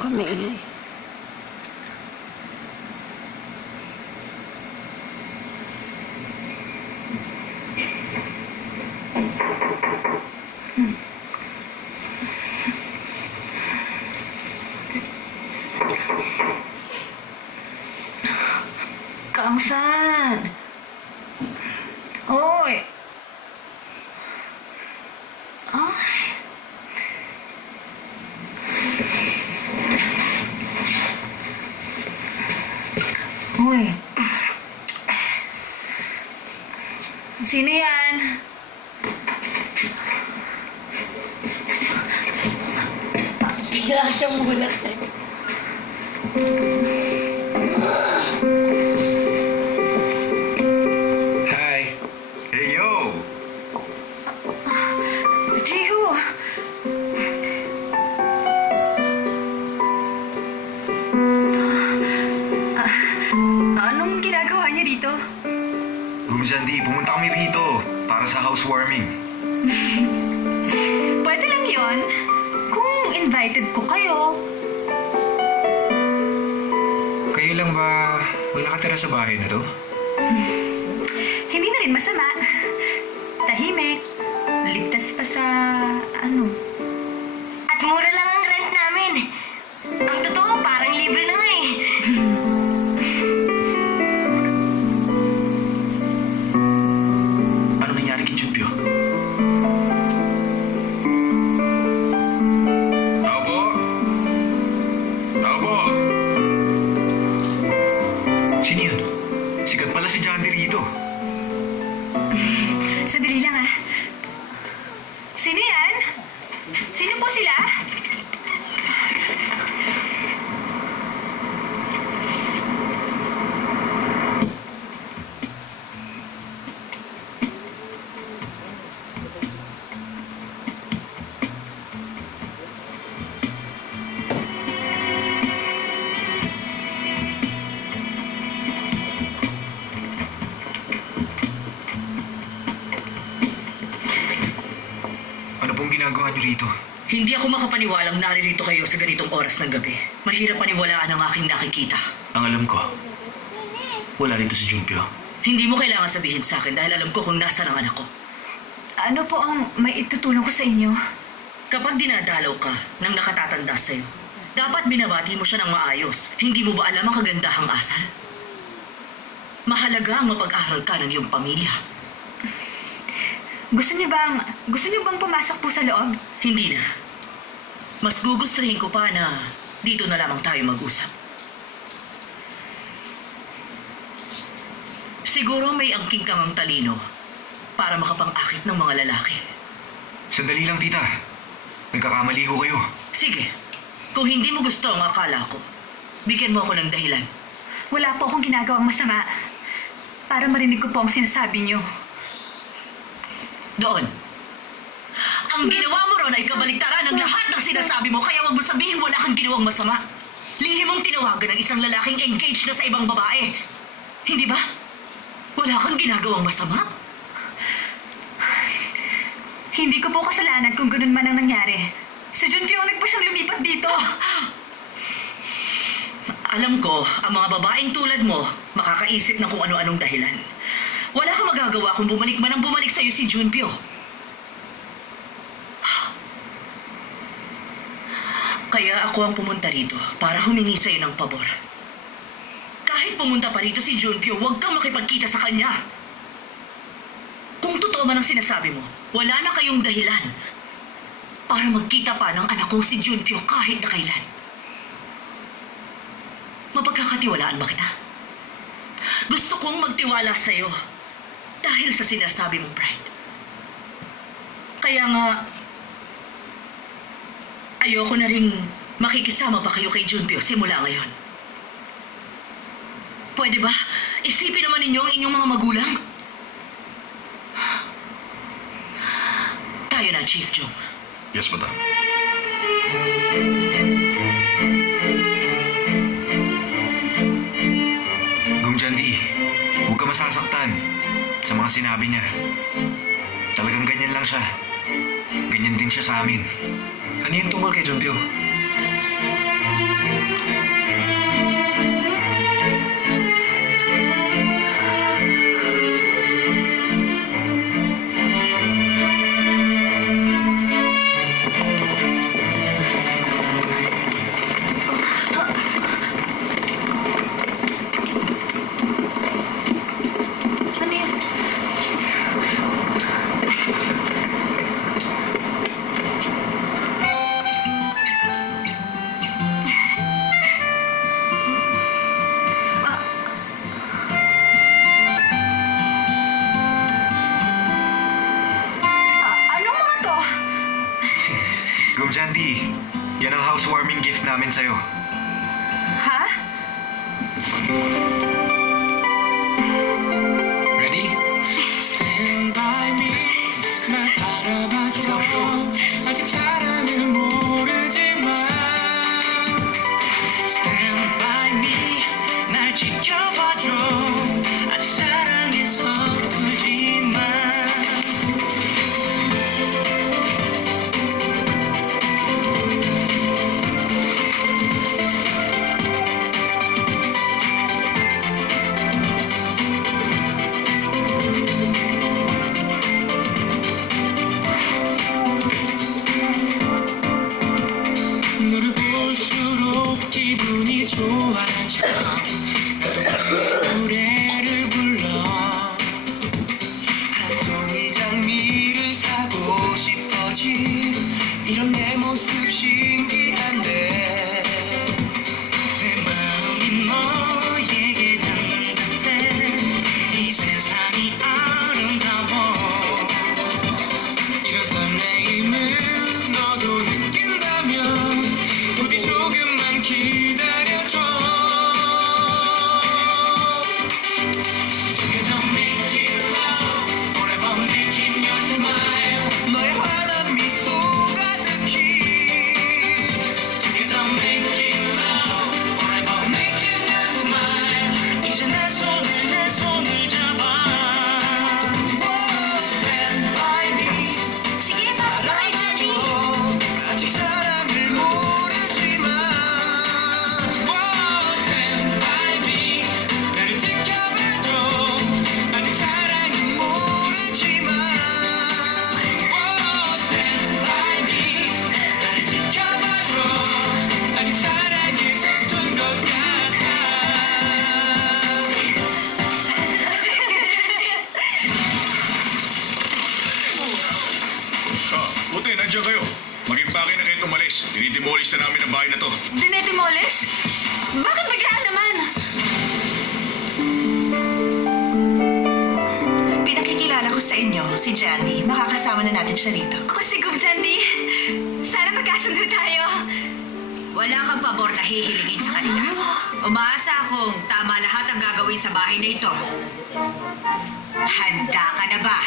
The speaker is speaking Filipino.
ka maingay. Kaangsan! Hoy! Ay! Hoy! Sino yan? Bigla siyang mulat eh. Hi. Hey, yo! Jiho! Anong ginagawa niya dito? Gumjandi, pumunta kami rito para sa housewarming. Pwede lang yon. Kung invited ko kayo. Kayo lang ba ang nakatira sa bahay na to? Hindi na rin masama. Tahimik. Ligtas pa sa At mura lang ang rent namin. Ang totoo, parang libre na nga eh. Ano nangyari kay Junpyo? Tao po? Tao po? Sino yun? Sikat pala si Jandy rito. Sandali lang ah. Sino yan? Sino po sila? Ano pong ginagawa niyo rito? Hindi ako makapaniwalang naririto kayo sa ganitong oras ng gabi. Mahirap paniwalaan ang aking nakikita. Ang alam ko, wala rito si Junpyo. Hindi mo kailangan sabihin sa akin dahil alam ko kung nasa ang anak ko. Ano po ang may itutulong ko sa inyo? Kapag dinadalaw ka ng nakatatanda sa'yo, dapat binabati mo siya ng maayos. Hindi mo ba alam ang kagandahang asal? Mahalaga ang mapag-aral ka ng iyong pamilya. Gusto niyo bang pumasok po sa loob? Hindi na. Mas gugustuhin ko pa na dito na lamang tayo mag-usap. Siguro may angking kang ang talino para makapang-akit ng mga lalaki. Sandali lang, tita. Nagkakamali ho kayo. Sige, kung hindi mo gusto ang akala ko, bigyan mo ako ng dahilan. Wala po akong ginagawang masama. Para marinig ko po ang sinasabi niyo. Doon. Ang ginawa mo ron ay kabaligtaran ng lahat ng sinasabi mo, kaya wag mo sabihin wala kang ginawang masama. Lihim mong tinawagan ng isang lalaking engaged na sa ibang babae. Hindi ba? Wala kang ginagawang masama? Hindi ko po kasalanan kung ganun man ang nangyari. Si Junpyo ang nagpasyang lumipat dito. Alam ko, ang mga babaeng tulad mo, makakaisip ng kung ano-anong dahilan. Wala kang magagawa kung bumalik man ang bumalik sa'yo si Junpyo. Kaya ako ang pumunta rito para humingi sa'yo ng pabor. Kahit pumunta pa rito si Junpyo, huwag kang makipagkita sa kanya. Kung totoo man ang sinasabi mo, wala na kayong dahilan para magkita pa ng anak kong si Junpyo kahit na kailan. Mapagkakatiwalaan ba kita? Gusto kong magtiwala sa'yo dahil sa sinasabi mong pride. Kaya nga, ayoko na ring makikisama pa kayo kay Junpyo simula ngayon. Pwede ba? Isipin naman ninyo ang inyong mga magulang. Tayo na, Chief Jong. Yes, madam. Gumjandi, huwag ka masasaktan sa mga sinabi niya. Talagang ganyan lang siya. Ganyan din siya sa amin. Ano yung tungkol kay Junpyo? yung gift namin sa'yo. Ha? Ready? Stand by me 날 바라봐줘 아직 사랑을 모르지만 Stand by me 날 지켜봐줘 아직 사랑에 서투지만 너를 볼수록 기분이 좋아져 나도 노래를 불러 한 송이 장미를 사고 싶어지 이런 내 모습 신기한데 내 마음이 너에게 닿는 듯해 이 세상이 아름다워 이런 설레임을 너도 느낀다면 부디 조금만 기다려줘 Together making love Forever making you smile 너의 환한 미소 가득히 Together making love Forever making you smile 이제 내 손을 잡아 Stand by me Sige, pasok na kayo, Johnny. 아직 사랑을 모르지만 Stand by me 나를 지켜봐줘 아직 사랑은 모르지만 Stand by me 나를 지켜봐줘 아직 사랑이 서툰 것 같아 Buti, nandiyan kayo. Mag-impake na kayo tumalis. Dinidemolish na namin ang bahay na to. Dinedemolish? Bakit biglaan naman? Pinakikilala ko sa inyo, si Jandy. Makakasama na natin siya rito. Ako si Gub Jandy. Sana magkasundo tayo. Wala kang pabor na hihilingin sa kanila. Umaasa akong tama lahat ang gagawin sa bahay na ito. Handa ka na ba?